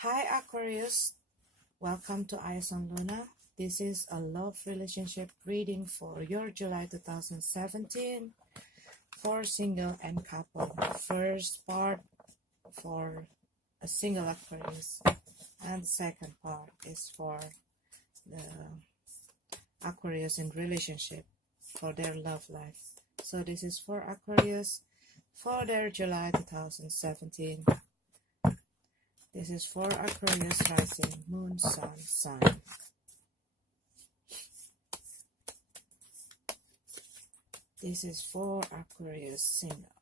Hi Aquarius, welcome to Eyes on Luna. This is a love relationship reading for your July 2017 for single and couple. First part for a single Aquarius, and the second part is for the Aquarius in relationship for their love life. So this is for Aquarius for their July 2017. This is for Aquarius rising, moon, sun, sign. This is for Aquarius single.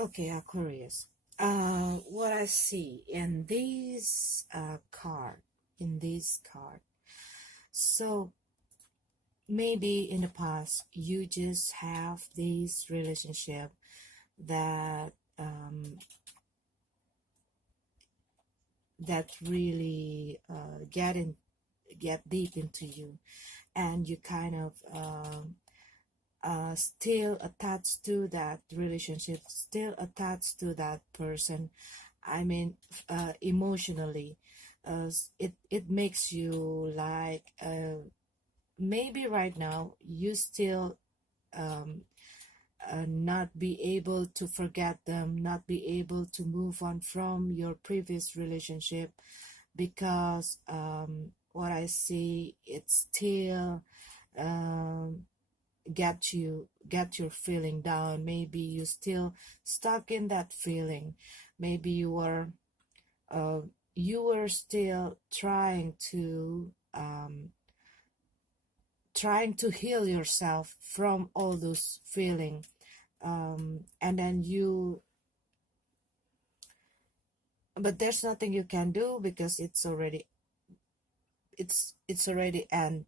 Okay, Aquarius. What I see in this card, so maybe in the past you just have this relationship that that really get deep into you, and you kind of still attached to that relationship, still attached to that person. I mean, emotionally, it makes you like maybe right now you still um, not be able to forget them, not be able to move on from your previous relationship, because what I see, it's still um, get your feeling down. Maybe you still stuck in that feeling. Maybe uh, you were still trying to heal yourself from all those feeling, and then but there's nothing you can do because it's already end.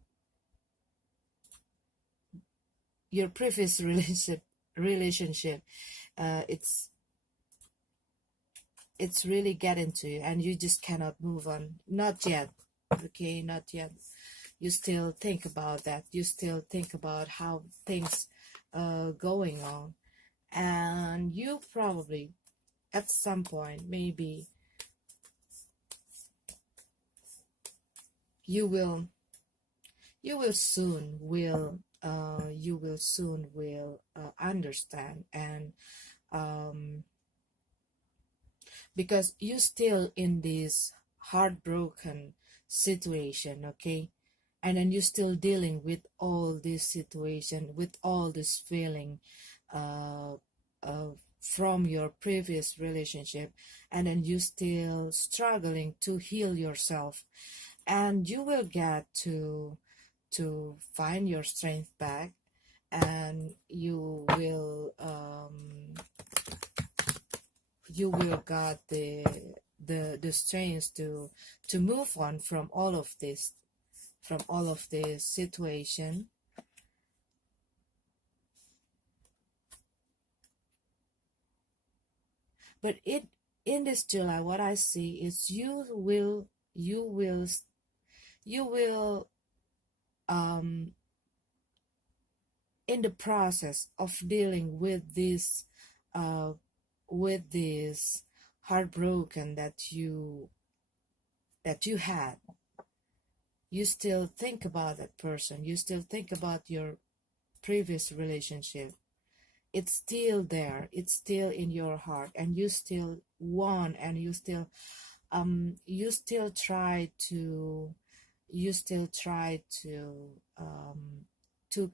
Your previous relationship, uh, it's it's really getting to you, and you just cannot move on. Not yet. Okay, not yet. You still think about that. You still think about how things going on, and you probably at some point, maybe you will you will soon will understand, and um because you still in this heartbroken situation, okay, and then you're still dealing with all this situation, with all this feeling uh, uh, from your previous relationship, and then you still struggling to heal yourself, and you will get to find your strength back, and you will got the strength to move on from all of this, situation. But it in this July, what I see is you will um in the process of dealing uh with this heartbroken that you had. You still think about that person, you still think about your previous relationship. It's still there, it's still in your heart, and you still want, and you still try to you still try to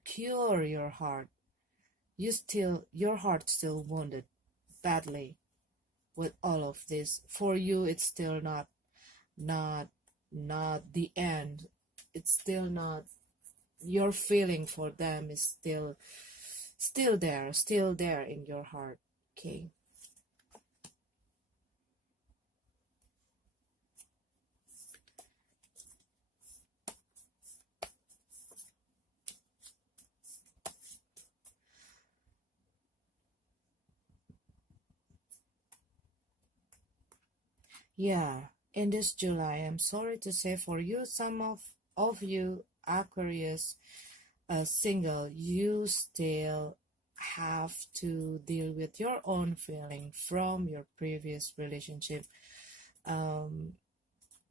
cure your heart. Your heart still wounded badly with all of this. For you, it's still not not the end. It's still not, your feeling for them is still there in your heart. Okay. Yeah, in this July, I'm sorry to say for you, some of you Aquarius single, you still have to deal with your own feeling from your previous relationship. Um,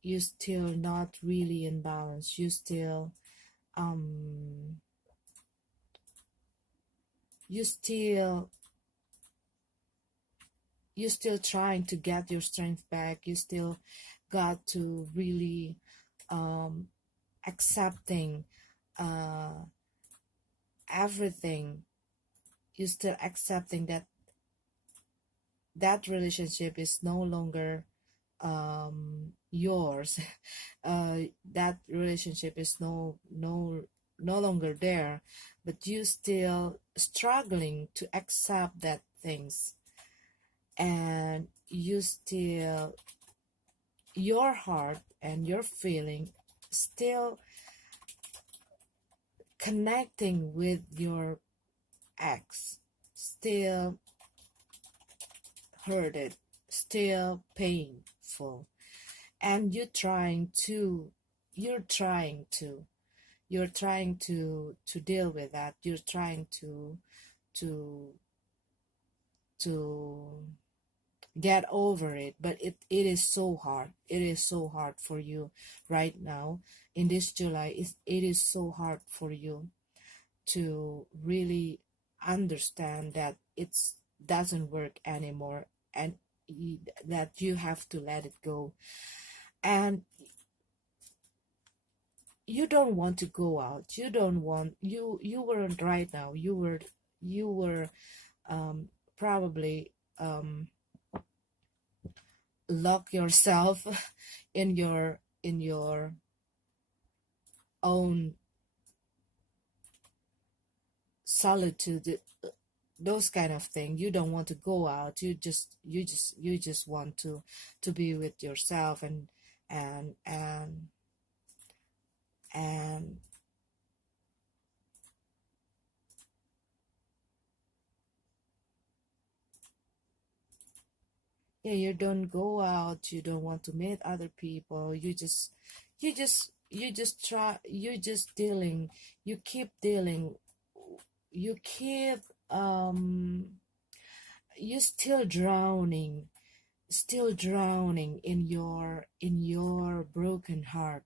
you still not really in balance. Um, you still you still trying to get your strength back. You still got to really um accepting uh everything. You still accepting that that relationship is no longer yours. That relationship is no longer there, but you still struggling to accept that things, and you still, your heart and your feeling still connecting with your ex, still hurted, still painful, and you're trying to to deal with that. You're trying to to get over it, but it is so hard. It is so hard for you right now in this July. It is so hard for you to really understand that it's doesn't work anymore, and that you have to let it go, and you don't want to go out. You don't want, you weren't right now, you were probably lock yourself in your own solitude, those kind of thing. You don't want to go out. You just want to be with yourself, and and and yeah, you don't go out. You don't want to meet other people. You just try, you just dealing, you keep dealing, you keep you still drowning in your broken heart.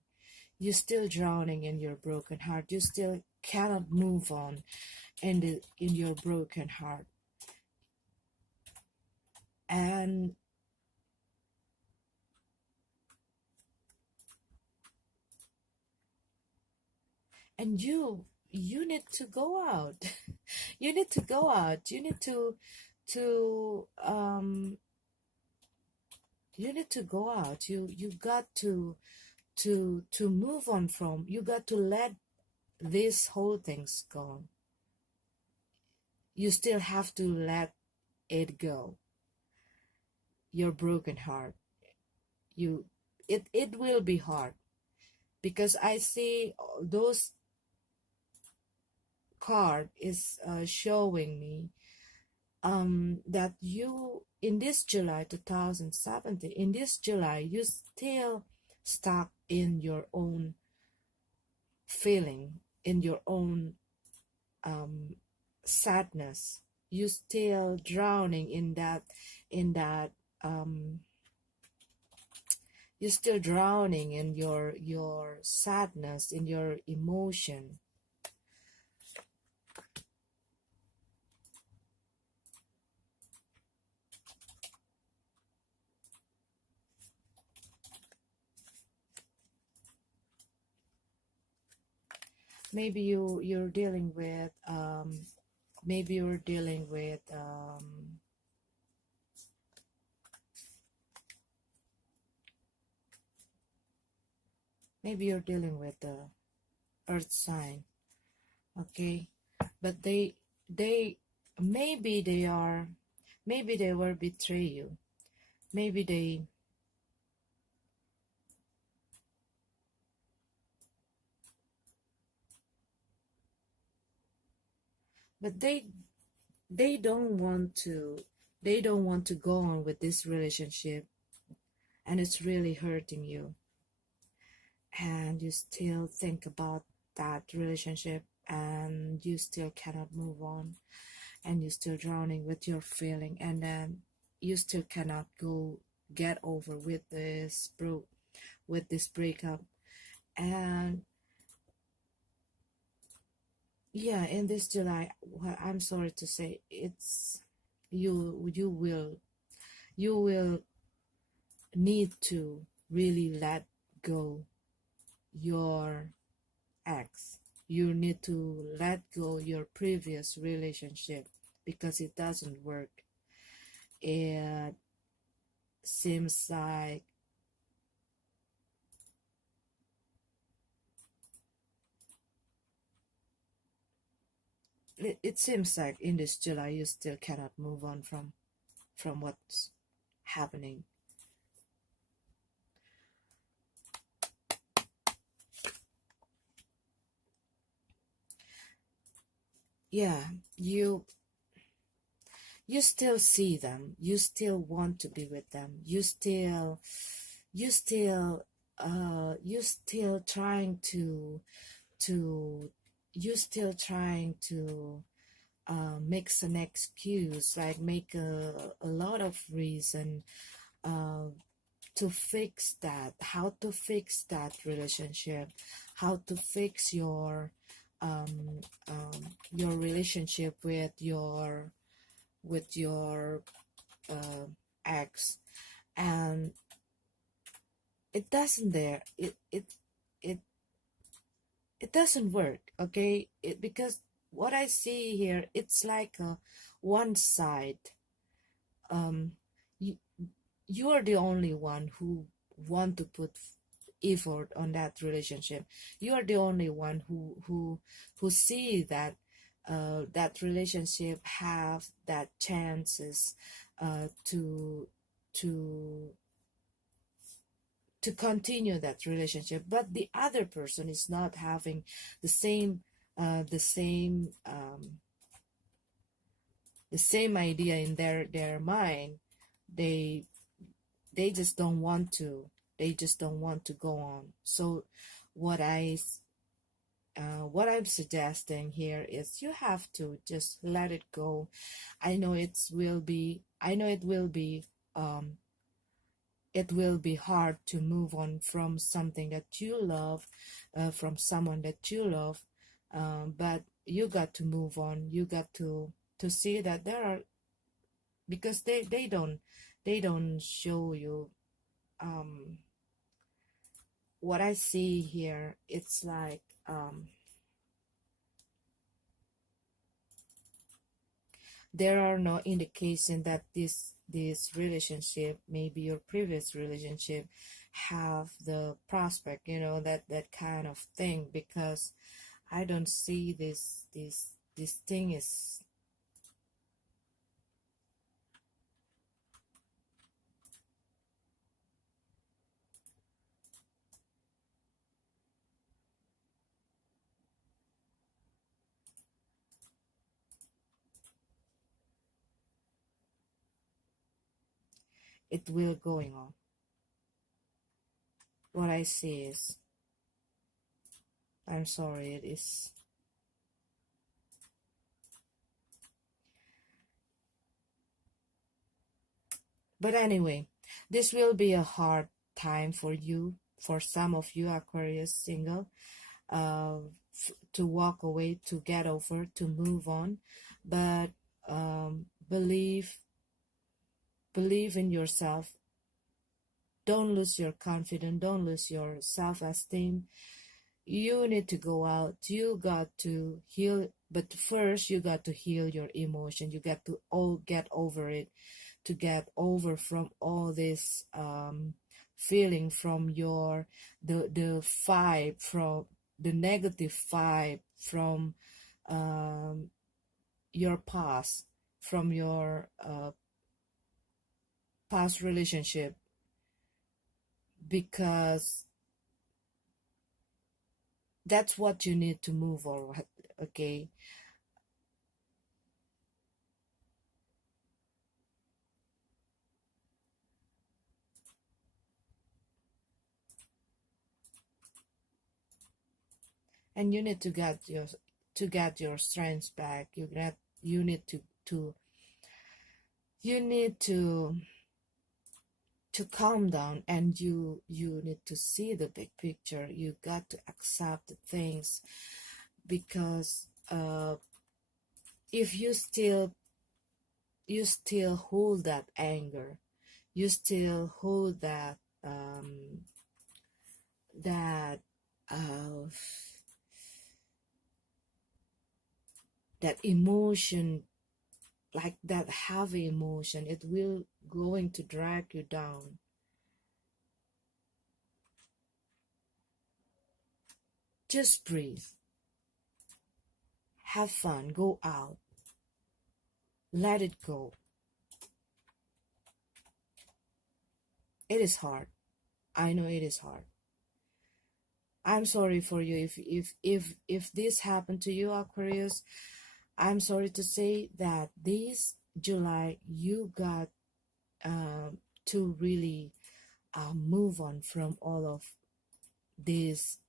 You're still drowning in your broken heart. You still cannot move on in your broken heart. And you need to go out. You need to go out. To you need to go out. You got to move on from, you got to let these whole things go. You still have to let it go. Your broken heart. You it will be hard, because I see those card is showing me that you, in this July 2017, in this July, you still stuck in your own feeling, in your own um, sadness. You still drowning in that um, you're still drowning in your sadness, in your emotion. Maybe you're dealing with maybe you're dealing with maybe you're dealing with the earth sign. Okay, but they maybe they are, maybe they will betray you, maybe they, but they don't want to, they don't want to go on with this relationship and it's really hurting you, and you still think about that relationship, and you still cannot move on, and you're still drowning with your feeling, and then you still cannot go get over with this breakup. And yeah, in this July, well, I'm sorry to say, it's you will need to really let go your ex. You need to let go your previous relationship because it doesn't work. It seems like it seems like in this July you still cannot move on from what's happening. Yeah, you you still see them, you still want to be with them, you still you still trying to you still trying to makes an excuse, like make a lot of reason uh, to fix that, how to fix that relationship, how to fix um, your relationship with your uh, ex. And it doesn't there it it doesn't work, okay? Because what I see here, it's like a one side. um you, you are the only one who want to put effort on that relationship. You are the only one who see that that relationship have that chances to to to continue that relationship, but the other person is not having the same the same idea in their mind. they they just don't want to, they just don't want to go on. So what I'm suggesting here is you have to just let it go. I know it will be hard to move on from something that you love, from someone that you love, but you got to move on. You got to see that there are, because they don't show you what I see here. It's like there are no indication that this relationship, maybe your previous relationship, have the prospect, that kind of thing, because I don't see this thing is, it will going on. What I see is, I'm sorry, it is. But anyway, this will be a hard time for you, for some of you Aquarius single, to walk away, to get over, to move on. But believe in yourself. Don't lose your confidence, don't lose your self-esteem. You need to go out, you got to heal, but first you got to heal your emotion. You got to all get over it, to get over from all this feeling from the vibe, from the negative vibe from your past, from your past relationship, because that's what you need to move on. Okay, and you need to get your strength back. You need to you need to calm down, and you need to see the big picture. You got to accept the things, because if you still hold that anger, you still hold that uh, that emotion, like that heavy emotion, it will going to drag you down. Just breathe, have fun, go out, let it go. It is hard. I know it is hard. I'm sorry for you if this happened to you, Aquarius. I'm sorry to say that this July you got to really move on from all of these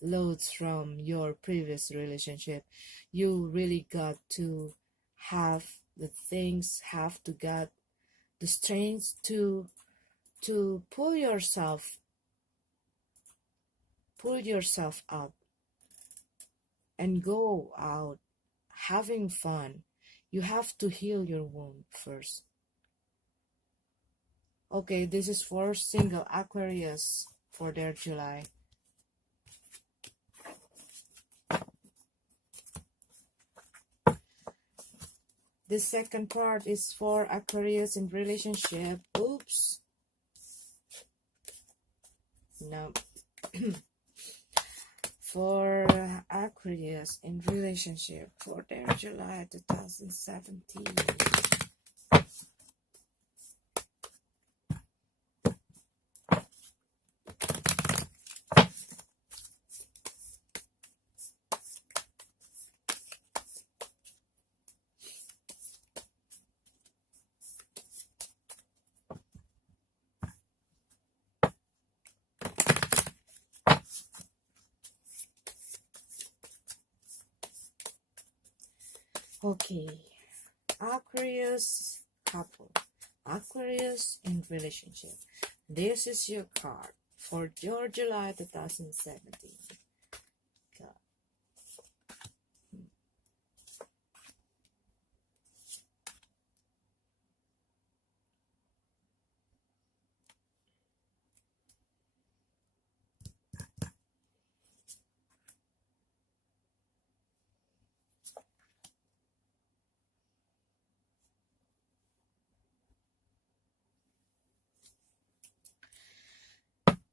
loads from your previous relationship. You really got to have the things, have to get the strength to pull yourself up and go out having fun. You have to heal your wound first. Okay, this is for single Aquarius for their July. The second part is for Aquarius in relationship. Oops. No. For Aquarius in relationship for their July 2017. Okay, Aquarius couple, Aquarius in relationship. This is your card for your July 2017. God.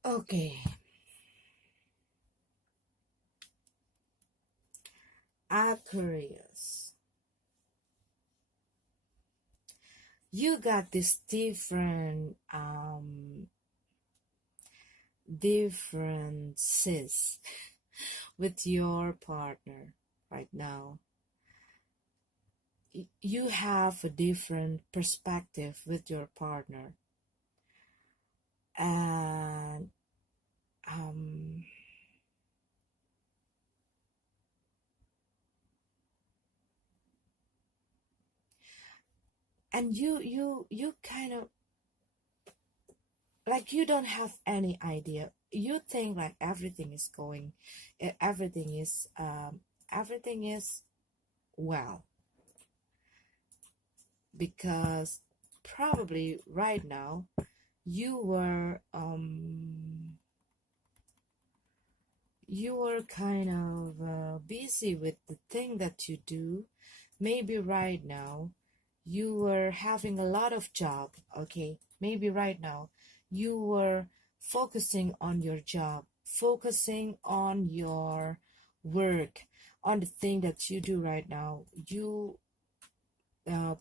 Okay, Aquarius, you got this differences with your partner right now. You have a different perspective with your partner, and um, and you kind of like you don't have any idea. You think like everything is well, because probably right now you were kind of busy with the thing that you do. Maybe right now you were having a lot of job. Okay, maybe right now you were focusing on your job, focusing on your work, on the thing that you do right now. You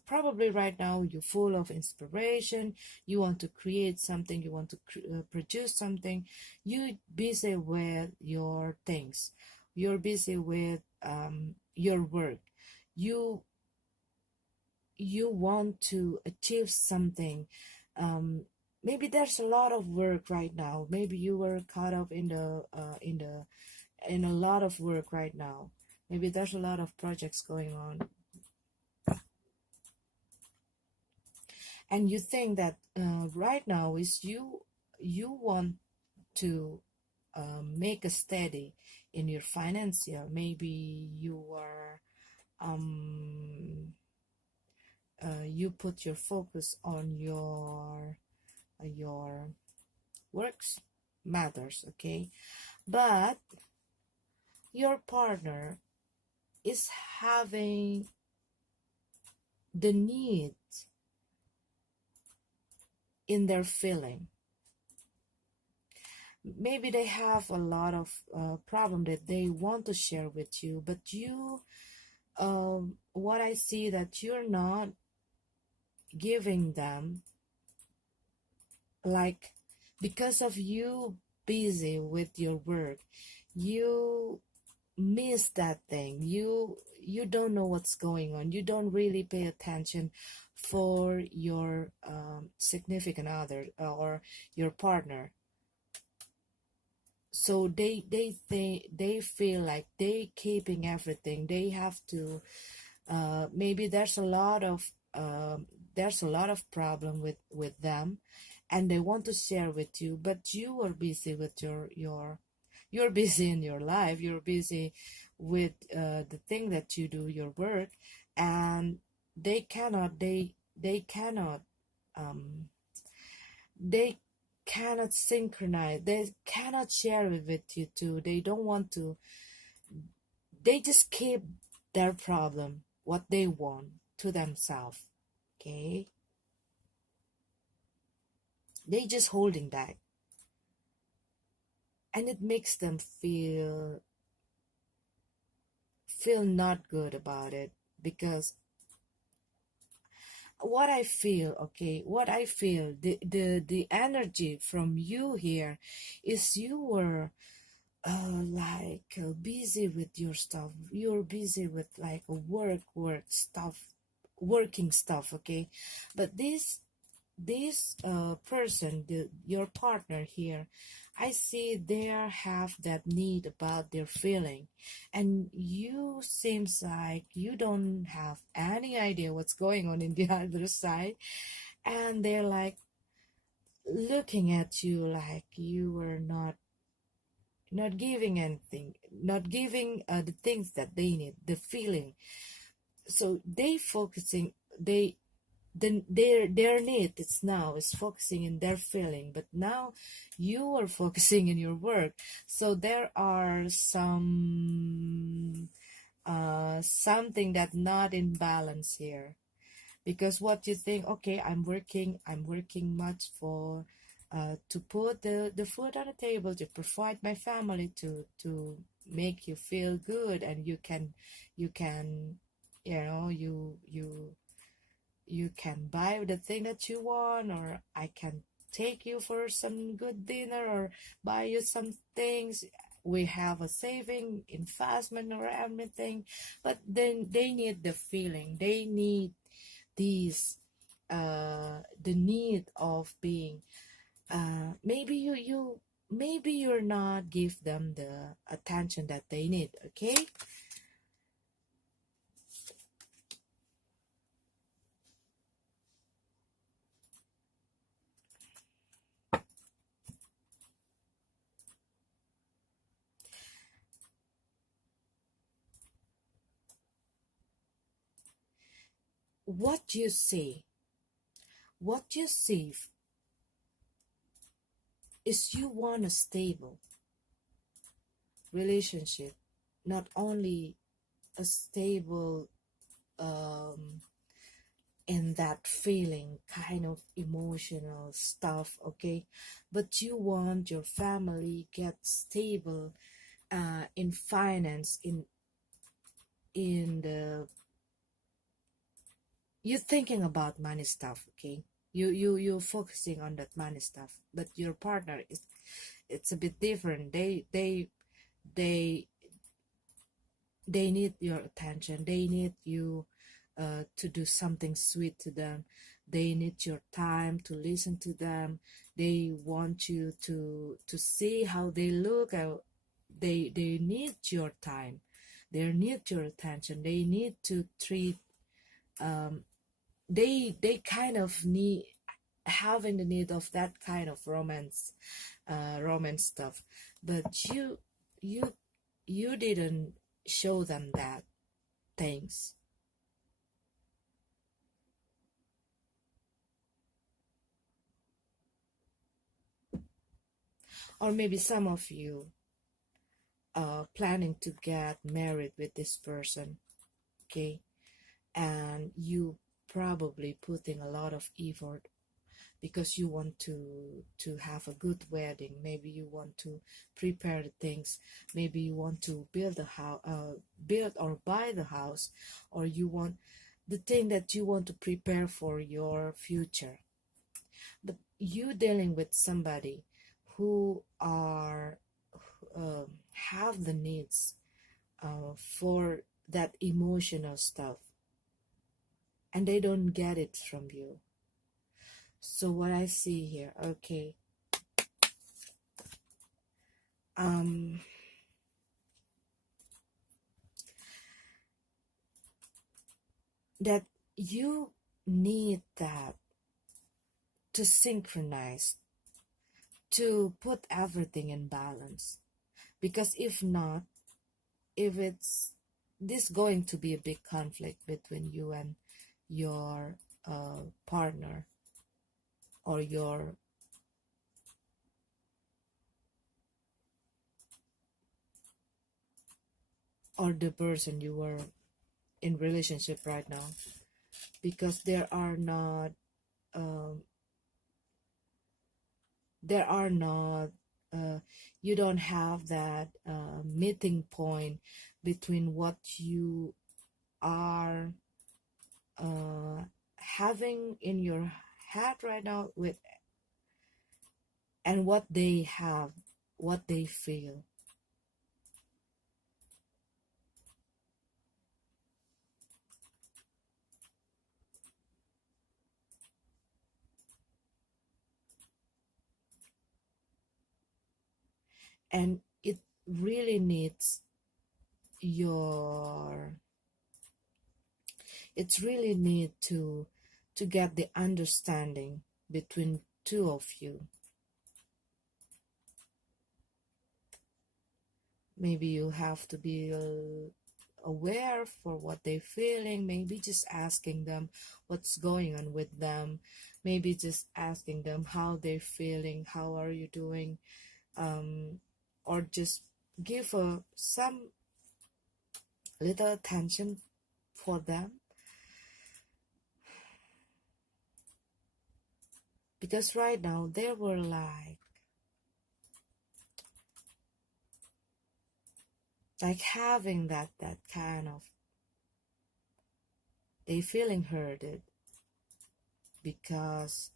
probably right now you're full of inspiration, you want to create something, you want to produce something. You're busy with your things, you're busy with your work. You you want to achieve something. Maybe there's a lot of work right now. Maybe you were caught up in the in a lot of work right now. Maybe there's a lot of projects going on, and you think that right now is you want to make a steady in your financial. Maybe you are you put your focus on your works matters, okay, but your partner is having the need in their feeling. Maybe they have a lot of problem that they want to share with you, but you what I see that you're not giving them, like, because of you busy with your work, you miss that thing. You don't know what's going on. You don't really pay attention for your significant other or your partner. So they feel like they keeping everything. They have to maybe there's a lot of problem with them, and they want to share with you, but you are busy with your you're busy in your life. You're busy with the thing that you do, your work, and they cannot um they cannot synchronize, they cannot share it with you too. They don't want to, they just keep their problem, what they want, to themselves, okay. They just holding back, and it makes them feel not good about it, because what I feel, okay, what I feel, the energy from you here is you were busy with your stuff. You're busy with like a work stuff, working stuff, okay. But this person, your partner here, I see they have that need about their feeling, and you seems like you don't have any idea what's going on in the other side, and they're like looking at you like you were not giving anything, not giving the things that they need, the feeling. So they focusing, their need it's now is focusing in their feeling, but now you are focusing in your work. So there are some something that not in balance here, because what you think, okay, I'm working much for to put the food on the table, to provide my family, to make you feel good, and you can you can buy the thing that you want, or I can take you for some good dinner, or buy you some things. We have a saving investment or everything, but then they need the feeling, they need these the need of being maybe maybe you're not give them the attention that they need, okay. what you see what you see is you want a stable relationship, not only a stable um in that feeling kind of emotional stuff, okay, but you want your family get stable in finance, in the, you're thinking about money stuff, okay. You're focusing on that money stuff, but your partner is, it's a bit different. They they need your attention. They need you to do something sweet to them. They need your time to listen to them. They want you to see how they look, they need your time, they need your attention, they need to treat, um they kind of need, having the need of that kind of romance stuff. But you you didn't show them that things. Or maybe some of you planning to get married with this person, okay, and you probably putting a lot of effort because you want to have a good wedding. Maybe you want to prepare the things, maybe you want to build a house, build or buy the house, or you want the thing that you want to prepare for your future. But you dealing with somebody who are have the needs for that emotional stuff, and they don't get it from you. So what I see here, okay, um that you need that to synchronize, to put everything in balance. Because if not, if it's this going to be a big conflict between you and your partner, or your, or the person you were in relationship right now. Because um, there are not you don't have that meeting point between what you are having in your head right now with, and what they have, what they feel. And it really needs your, it's really need to get the understanding between two of you. Maybe you have to be aware for what they're feeling, maybe just asking them what's going on with them, maybe just asking them how they're feeling, how are you doing, um, or just give some little attention for them. Because right now they were like having that kind of, they feeling hurted because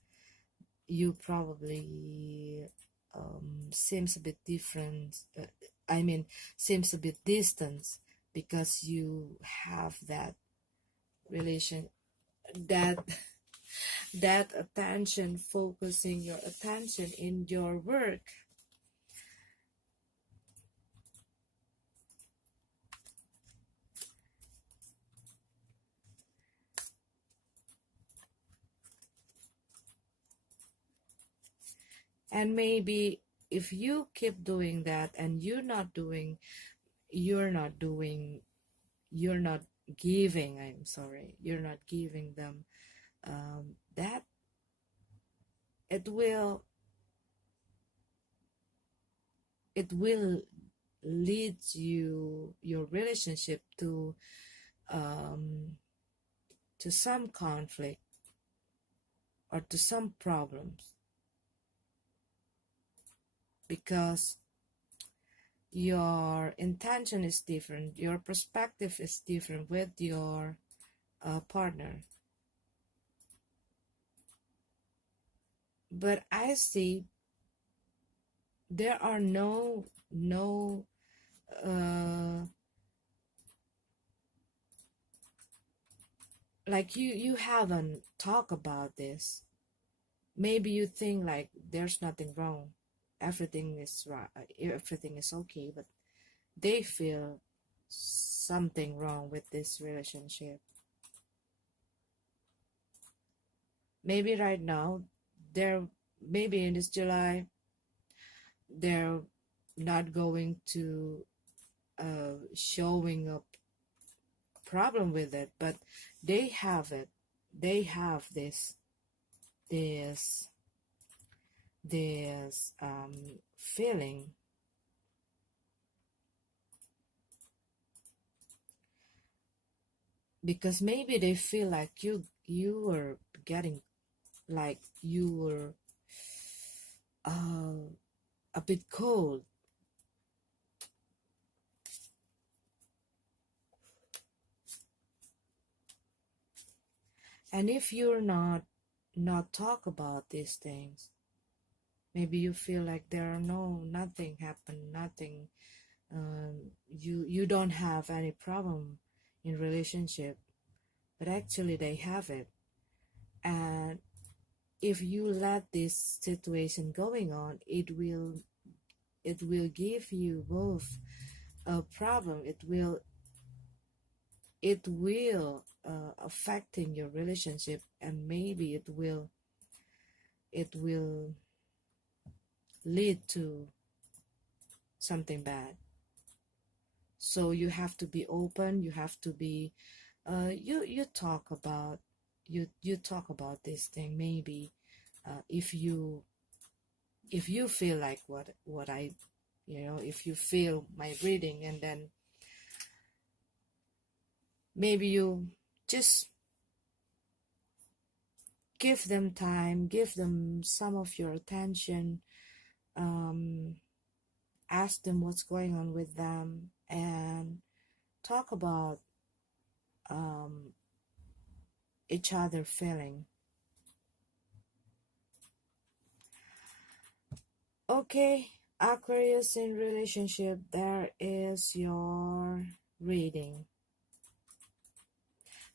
you probably seems a bit different, I mean seems a bit distant, because you have that relation, that that attention, focusing your attention in your work. And maybe if you keep doing that and you're not doing, you're not giving, I'm sorry, you're not giving them that, it will, it will lead you, your relationship um to some conflict or to some problems, because your intention is different, your perspective is different with your partner. But I see there are no uh like you haven't talked about this. Maybe you think like there's nothing wrong, everything is right, everything is okay, but they feel something wrong with this relationship. Maybe right now, they're maybe in this July, they're not going to showing up problem with it, but they have it. They have this feeling, because maybe they feel like you were getting, like you were uh, a bit cold. And if you're not talk about these things, maybe you feel like there are nothing happened, nothing, you don't have any problem in relationship, but actually they have it. And if you let this situation going on, it will give you both a problem. It will affecting your relationship, and maybe it will lead to something bad. So you have to be open. You have to be you talk about, you talk about this thing. Maybe if you feel like what I, if you feel my reading, and then maybe you just give them time, give them some of your attention, um, ask them what's going on with them, and talk about um, each other feeling. Okay, Aquarius in relationship, there is your reading.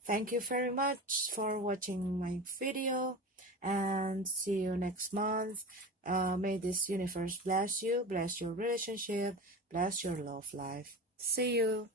Thank you very much for watching my video, and see you next month. May this universe bless you, bless your relationship, bless your love life. See you.